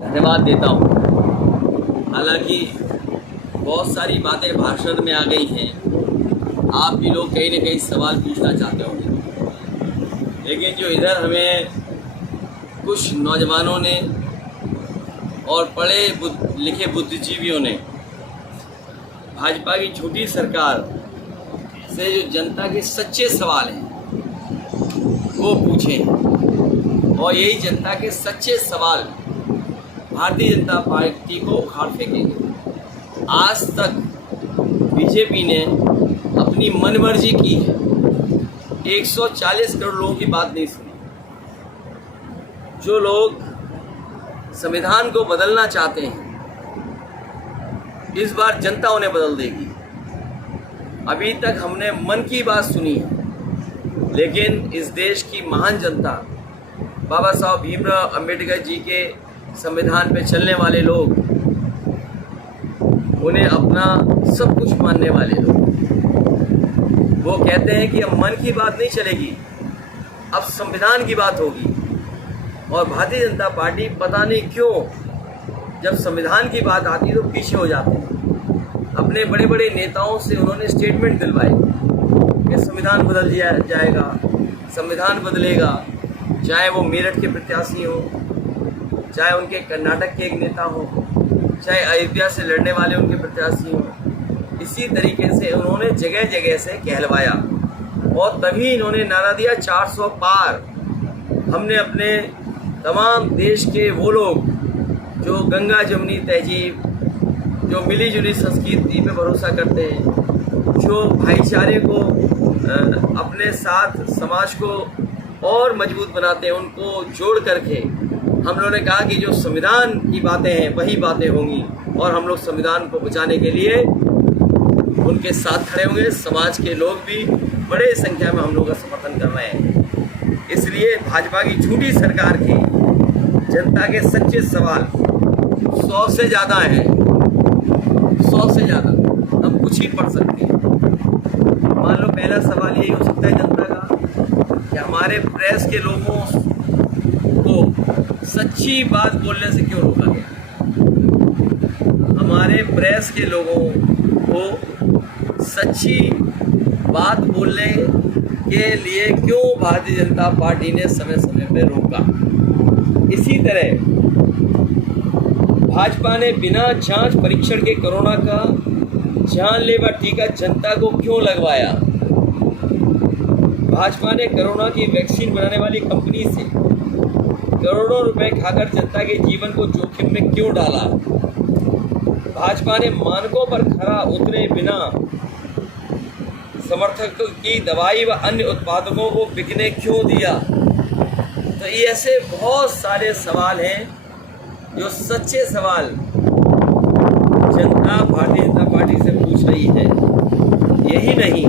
धन्यवाद देता हूँ। हालांकि बहुत सारी बातें भाषण में आ गई हैं, आप भी लोग कहीं न कहीं सवाल पूछना चाहते होंगे, लेकिन जो इधर हमें कुछ नौजवानों ने और पढ़े लिखे बुद्धिजीवियों ने भाजपा की झूठी सरकार से जो जनता के सच्चे सवाल हैं वो पूछे, और यही जनता के सच्चे सवाल भारतीय जनता पार्टी को उखाड़ फेंकेंगे। आज तक बीजेपी ने अपनी मनमर्जी की है, 140 करोड़ लोगों की बात नहीं सुनी। जो लोग संविधान को बदलना चाहते हैं, इस बार जनता उन्हें बदल देगी। अभी तक हमने मन की बात सुनी है, लेकिन इस देश की महान जनता, बाबा साहब भीमराव अंबेडकर जी के संविधान पे चलने वाले लोग, उन्हें अपना सब कुछ मानने वाले लोग, वो कहते हैं कि अब मन की बात नहीं चलेगी, अब संविधान की बात होगी। और भारतीय जनता पार्टी पता नहीं क्यों जब संविधान की बात आती तो पीछे हो जाते हैं। अपने बड़े बड़े नेताओं से उन्होंने स्टेटमेंट दिलवाए कि संविधान बदल दिया जाएगा, संविधान बदलेगा, चाहे वो मेरठ के प्रत्याशी हो, चाहे उनके कर्नाटक के एक नेता हो, चाहे अयोध्या से लड़ने वाले उनके प्रत्याशी हो। इसी तरीके से उन्होंने जगह जगह से कहलवाया और तभी इन्होंने नारा दिया 400 पार। हमने अपने तमाम देश के वो लोग जो गंगा जमुनी तहजीब, जो मिली जुली संस्कृति पे भरोसा करते हैं, जो भाईचारे को अपने साथ समाज को और मजबूत बनाते हैं, उनको जोड़ करके हम लोगों ने कहा कि जो संविधान की बातें हैं वही बातें होंगी, और हम लोग संविधान को बचाने के लिए उनके साथ खड़े होंगे। समाज के लोग भी बड़े संख्या में हम लोग का समर्थन कर रहे हैं। इसलिए भाजपा की झूठी सरकार के जनता के सच्चे सवाल 100 से ज़्यादा हैं, 100 से ज़्यादा। हम कुछ ही पढ़ सकते हैं। मान लो पहला सवाल यही हो सकता है जनता का कि हमारे प्रेस के लोगों को सच्ची बात बोलने से क्यों रोका गया, हमारे प्रेस के लोगों को सच्ची बात बोलने के लिए क्यों भारतीय जनता पार्टी ने समय समय पर रोका। इसी तरह भाजपा ने बिना जांच परीक्षण के कोरोना का जानलेवा टीका जनता को क्यों लगवाया। भाजपा ने कोरोना की वैक्सीन बनाने वाली कंपनी से करोड़ों रुपए खाकर जनता के जीवन को जोखिम में क्यों डाला। भाजपा ने मानकों पर खरा उतरे बिना समर्थकों की दवाई व अन्य उत्पादकों को बिकने क्यों दिया। तो ये ऐसे बहुत सारे सवाल हैं जो सच्चे सवाल जनता भारतीय जनता पार्टी से पूछ रही है। यही नहीं,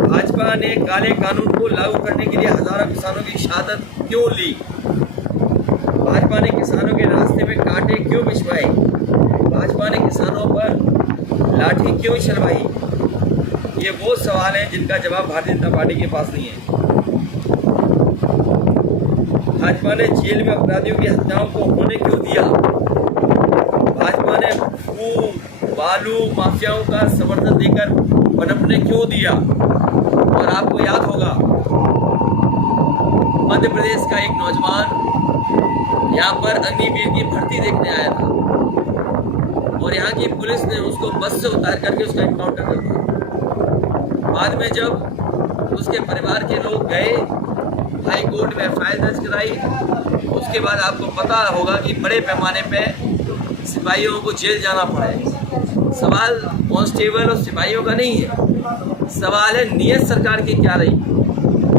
भाजपा ने काले कानून को लागू करने के लिए हजारों किसानों की शहादत क्यों ली। भाजपा ने किसानों के रास्ते में कांटे क्यों बिछवाए। भाजपा ने किसानों पर लाठी क्यों चलवाई। ये वो सवाल हैं जिनका जवाब भारतीय जनता पार्टी के पास नहीं है। भाजपा ने जेल में अपराधियों की हत्याओं को होने क्यों दिया। भाजपा ने बालू माफियाओं का समर्थन देकर पनपने क्यों दिया। और आपको याद होगा, मध्य प्रदेश का एक नौजवान यहाँ पर अग्निवीर की भर्ती देखने आया था और यहाँ की पुलिस ने उसको बस से उतार करके उसका एनकाउंटर कर दिया। बाद में जब उसके परिवार के लोग गए, हाई कोर्ट में एफआईआर दर्ज कराई, उसके बाद आपको पता होगा कि बड़े पैमाने पे सिपाहियों को जेल जाना पड़े। सवाल कांस्टेबल और सिपाहियों का नहीं है, सवाल है नीयत सरकार की क्या रही,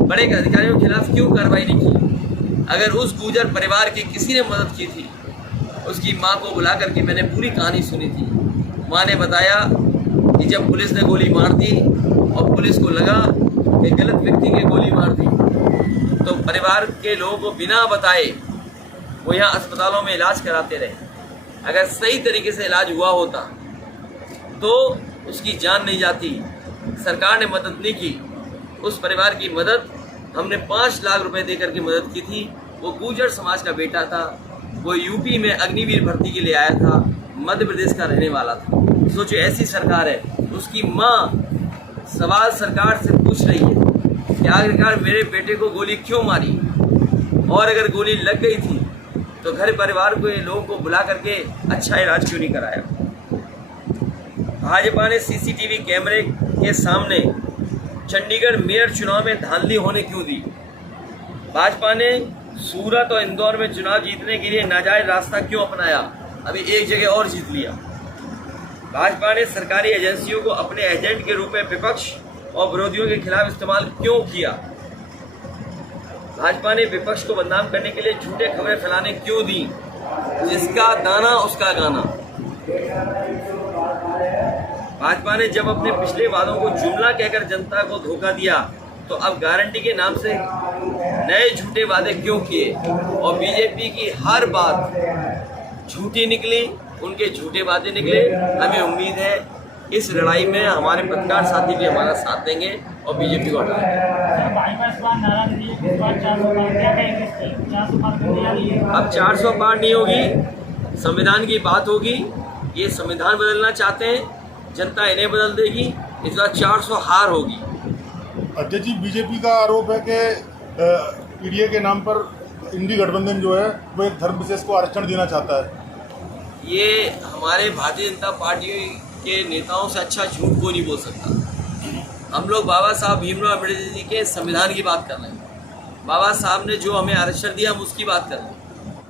बड़े अधिकारियों के खिलाफ क्यों कार्रवाई नहीं की। अगर उस गुर्जर परिवार की किसी ने मदद की थी, उसकी माँ को बुला करके मैंने पूरी कहानी सुनी थी। माँ ने बताया कि जब पुलिस ने गोली मार दी और पुलिस को लगा कि गलत व्यक्ति ने गोली मार दी, तो परिवार के लोगों को बिना बताए वो यहाँ अस्पतालों में इलाज कराते रहे। अगर सही तरीके से इलाज हुआ होता तो उसकी जान नहीं जाती। सरकार ने मदद नहीं की। उस परिवार की मदद हमने 5 लाख रुपए देकर की मदद की थी। वो गुर्जर समाज का बेटा था, वो यूपी में अग्निवीर भर्ती के लिए आया था, मध्य प्रदेश का रहने वाला था। सोचो ऐसी सरकार है, उसकी माँ सवाल सरकार से पूछ रही है कि आखिरकार मेरे बेटे को गोली क्यों मारी, और अगर गोली लग गई थी तो घर परिवार के लोगों को बुला करके अच्छा इलाज क्यों नहीं कराया। भाजपा ने सीसीटीवी कैमरे के सामने चंडीगढ़ मेयर चुनाव में धांधली होने क्यों दी। भाजपा ने सूरत और इंदौर में चुनाव जीतने के लिए नाजायज रास्ता क्यों अपनाया, अभी एक जगह और जीत लिया। भाजपा ने सरकारी एजेंसियों को अपने एजेंट के रूप में विपक्ष और विरोधियों के खिलाफ इस्तेमाल क्यों किया। भाजपा ने विपक्ष को बदनाम करने के लिए झूठे खबरें फैलाने क्यों दी। जिसका दाना उसका गाना। भाजपा ने जब अपने पिछले वादों को जुमला कहकर जनता को धोखा दिया, तो अब गारंटी के नाम से नए झूठे वादे क्यों किए। और बीजेपी की हर बात झूठी निकली, उनके झूठे वादे निकले। हमें उम्मीद है इस लड़ाई में हमारे पत्रकार साथी भी हमारा साथ देंगे और बीजेपी को हटाएंगे। अब 400 पार नहीं होगी, संविधान की बात होगी। ये संविधान बदलना चाहते हैं, जनता इन्हें बदल देगी। इस बार 400 हार होगी। अध्यक्ष जी, बीजेपी का आरोप है कि पीडीए के नाम पर इंडी गठबंधन जो है वो एक धर्म विशेष को आरक्षण देना चाहता है। ये हमारे भारतीय जनता पार्टी के नेताओं से अच्छा झूठ कोई नहीं बोल सकता। हम लोग बाबा साहब भीमराव अम्बेडकर जी के संविधान की बात कर रहे हैं। बाबा साहब ने जो हमें आरक्षण दिया, हम उसकी बात कर रहे हैं।